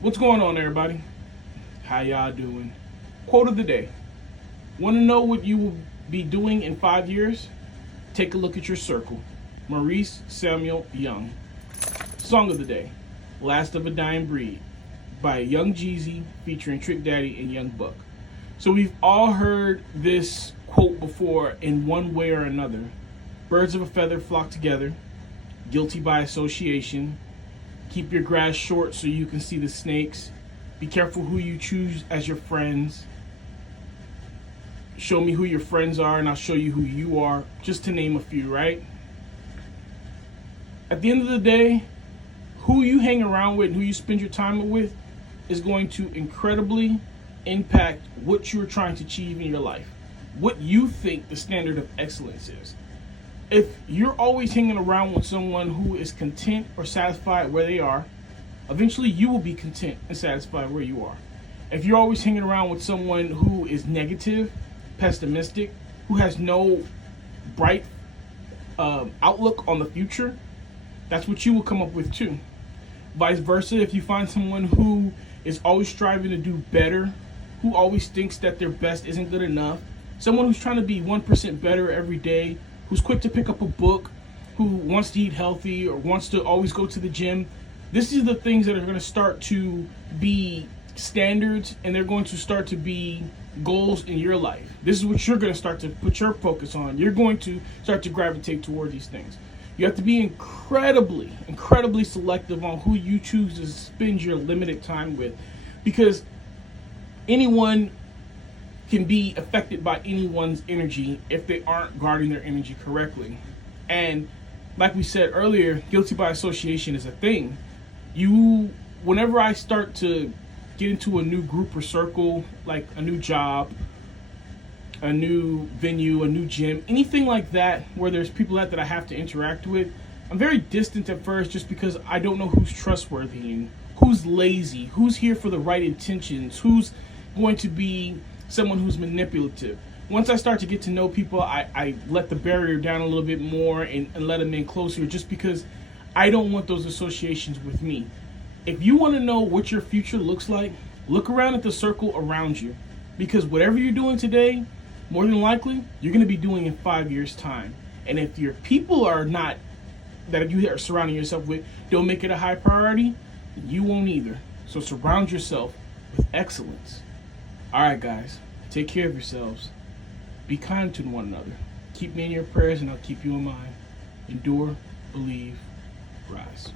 What's going on, everybody? How y'all doing? Quote of the day. Want to know what you will be doing in 5 years? Take a look at your circle. Maurice Samuel Young. Song of the day. Last of a Dying Breed by Young Jeezy featuring Trick Daddy and Young Buck. So we've all heard this quote before in one way or another. Birds of a feather flock together. Guilty by association. Keep your grass short so you can see the snakes. Be careful who you choose as your friends. Show me who your friends are and I'll show you who you are. Just to name a few, right? At the end of the day, who you hang around with and who you spend your time with is going to incredibly impact what you're trying to achieve in your life. What you think the standard of excellence is. If you're always hanging around with someone who is content or satisfied where they are, eventually you will be content and satisfied where you are. If you're always hanging around with someone who is negative, pessimistic, who has no bright outlook on the future, that's what you will come up with too. Vice versa, if you find someone who is always striving to do better, who always thinks that their best isn't good enough, someone who's trying to be 1% better every day, who's quick to pick up a book, who wants to eat healthy or wants to always go to the gym, this is the things that are going to start to be standards and they're going to start to be goals in your life. This is what you're going to start to put your focus on. You're going to start to gravitate toward these things. You have to be incredibly selective on who you choose to spend your limited time with, because anyone can be affected by anyone's energy if they aren't guarding their energy correctly. And like we said earlier, guilty by association is a thing. Whenever I start to get into a new group or circle, like a new job, a new venue, a new gym, anything like that where there's people that I have to interact with, I'm very distant at first just because I don't know who's trustworthy and who's lazy, who's here for the right intentions, who's going to be someone who's manipulative. Once I start to get to know people, I let the barrier down a little bit more and let them in closer, just because I don't want those associations with me. If you want to know what your future looks like, look around at the circle around you, because whatever you're doing today, more than likely, you're going to be doing in 5 years' time. And if your people are not, that you are surrounding yourself with, don't make it a high priority, you won't either. So surround yourself with excellence. All right, guys, take care of yourselves. Be kind to one another. Keep me in your prayers and I'll keep you in mine. Endure, believe, rise.